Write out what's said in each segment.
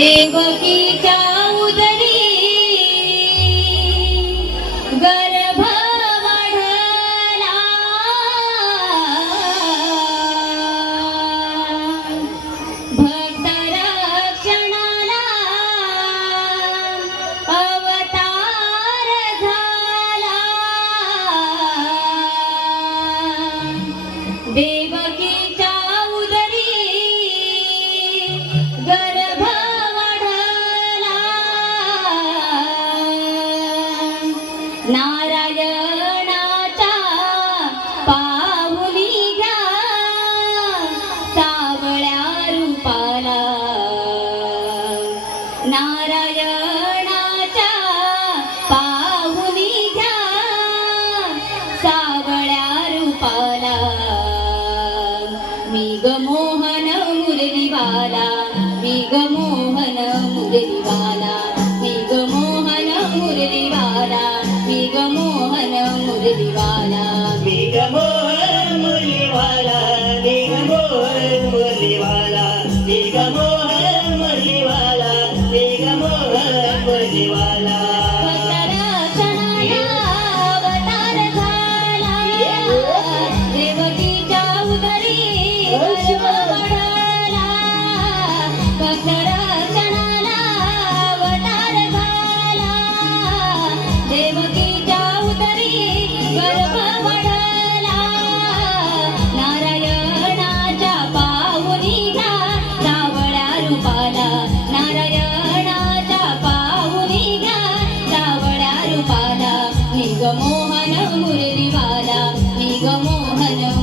Tengo que नारायणाच्या पाहुली घ्या सावळ्या रूपाला नारायणाचा पाहुली घ्या सावळ्या रूपाला मी गमोहन मुरलीवाला मी गमोहन मुरलीवाला मी मुरलीवाला ഗാന്ധിക മോഹന മുരളിവാല ഗാന്ധിക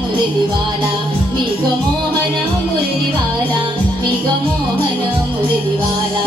మురళివాలా మీకు మోహన మురళివాలా మీకు మోహన మురళివాలా